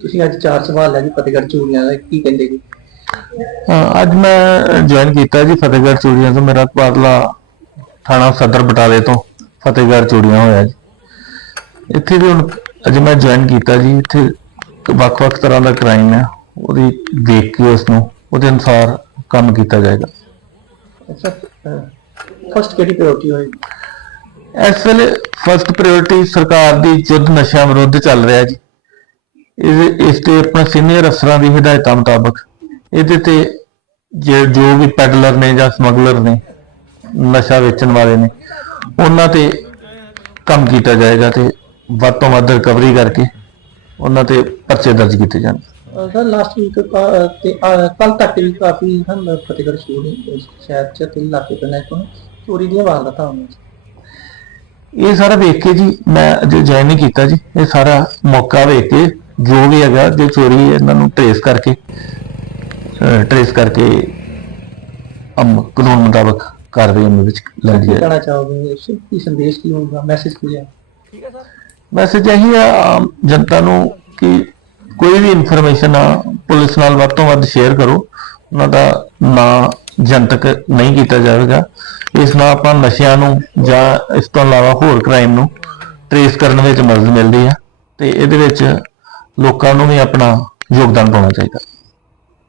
ਤੁਸੀਂ ਅੱਜ ਚਾਰ ਸਵਾਲ ਲੈ ਜੀ ਫਤਿਹਗੜ੍ਹ ਚੂੜੀਆਂ ਦਾ ਕੀ ਕਹਿੰਦੇ ਜੀ? ਅੱਜ ਮੈਂ ਜੁਆਇਨ ਕੀਤਾ ਜੀ ਫਤਿਹਗੜ੍ਹ ਚੂੜੀਆਂ ਤੋਂ ਮੇਰਾ ਤਬਾਦਲਾ ਥਾਣਾ ਸਦਰ ਬਟਾਲੇ ਤੋਂ ਫਤਿਹਗੜ੍ਹ ਚੂੜੀਆਂ ਹੋਇਆ ਜੀ। ਇੱਥੇ ਵੀ ਹੁਣ ਅੱਜ ਮੈਂ ਜੁਆਇਨ ਕੀਤਾ ਜੀ ਇੱਥੇ ਵੱਖ-ਵੱਖ ਤਰ੍ਹਾਂ ਦਾ ਕ੍ਰਾਈਮ ਹੈ ਉਹਦੀ ਦੇਖ ਕੇ ਉਸ ਨੂੰ ਉਹਦੇ ਅਨੁਸਾਰ ਕੰਮ ਕੀਤਾ ਜਾਏਗਾ। ਅੱਛਾ ਫਸਟ ਕਿਹੜੀ ਪ੍ਰਾਇੋਰਟੀ ਹੋਏਗੀ ਇਸ ਵੇਲੇ ਫਸਟ ਪ੍ਰਾਇੋਰਟੀ ਸਰਕਾਰ ਦੀ ਯੁੱਧ ਨਸ਼ਿਆਂ ਵਿਰੁੱਧ ਚੱਲ ਰਿਹਾ ਜੀ। ਇਹ ਇਸ ਤੇ ਆਪਣੇ ਸੀਨੀਅਰ ਅਫਸਰਾਂ ਦੀ ਹਦਾਇਤਾਂ ਮੁਤਾਬਕ ਇਹਦੇ ਤੇ ਜੇ- ਜੋ ਵੀ ਪੈਡਲਰ ਨੇ ਜਾਂ ਸਮਗਲਰ ਨੇ ਨਸ਼ਾ ਵੇਚਣ ਵਾਲੇ ਨੇ ਉਹਨਾਂ ਤੇ ਕੰਮ ਕੀਤਾ ਜਾਏਗਾ ਤੇ ਵੱਧ ਤੋਂ ਵੱਧ ਰਿਕਵਰੀ ਕਰਕੇ ਉਹਨਾਂ ਤੇ ਪਰਚੇ ਦਰਜ ਕੀਤੇ ਜਾਣ ਸਰ ਲਾਸਟ ਵੀਕ ਤੇ ਕੱਲ ਤੱਕ ਵੀ ਕਾਫੀ ਹਨ ਫਤਿਹਗੜ੍ਹ ਚੂੜੀ ਸ਼ਹਿਰ ਚ ਤੇ ਇਲਾਕੇ ਤੋਂ ਤੋਂ ਚੋਰੀ ਦੀਆਂ ਵਾਰਦਾਤਾਂ ਹੋਈਆਂ। ਇਹ ਸਾਰਾ ਵੇਖ ਕੇ ਜੀ ਮੈਂ ਅਜੇ ਜੁਆਇਨ ਨਹੀਂ ਕੀਤਾ ਜੀ ਇਹ ਸਾਰਾ ਮੌਕਾ ਵੇਖ ਕੇ ਜੋ ਵੀ ਹੈਗਾ ਜੋ ਚੋਰੀ ਹੈ ਇਹਨਾਂ ਨੂੰ ਟ੍ਰੇਸ ਕਰਕੇ ਟ੍ਰੇਸ ਕਰਕੇ ਅਮ ਕਾਨੂੰਨ ਮੁਤਾਬਕ ਕਾਰਵਾਈ ਉਹਨਾਂ ਵਿੱਚ ਲੈ ਕੀ ਜਾਏ ਕਹਿਣਾ ਚਾਹੋਗੇ? ਇਸ ਕੀ ਸੰਦੇਸ਼ ਕੀ ਹੋਊਗਾ? ਮੈਸੇਜ ਕੀ ਹੈ? ਮੈਸੇਜ ਇਹੀ ਹੈ ਆਮ ਜਨਤਾ ਨੂੰ ਕਿ ਕੋਈ ਵੀ ਇਨਫੋਰਮੇਸ਼ਨ ਆ ਪੁਲਿਸ ਨਾਲ ਵੱਧ ਤੋਂ ਵੱਧ ਸ਼ੇਅਰ ਕਰੋ। ਉਹਨਾਂ ਦਾ ਨਾਂ ਜਨਤਕ ਨਹੀਂ ਕੀਤਾ ਜਾਵੇਗਾ। ਇਸ ਨਾਲ ਆਪਾਂ ਨਸ਼ਿਆਂ ਨੂੰ ਜਾਂ ਇਸ ਤੋਂ ਇਲਾਵਾ ਹੋਰ ਕ੍ਰਾਈਮ ਨੂੰ ਟ੍ਰੇਸ ਕਰਨ ਵਿੱਚ ਮਦਦ ਮਿਲਦੀ ਹੈ। ਤੇ ਇਹਦੇ ਵਿੱਚ ਲੋਕਾਂ ਨੂੰ ਵੀ ਆਪਣਾ ਯੋਗਦਾਨ ਪਾਉਣਾ ਚਾਹੀਦਾ।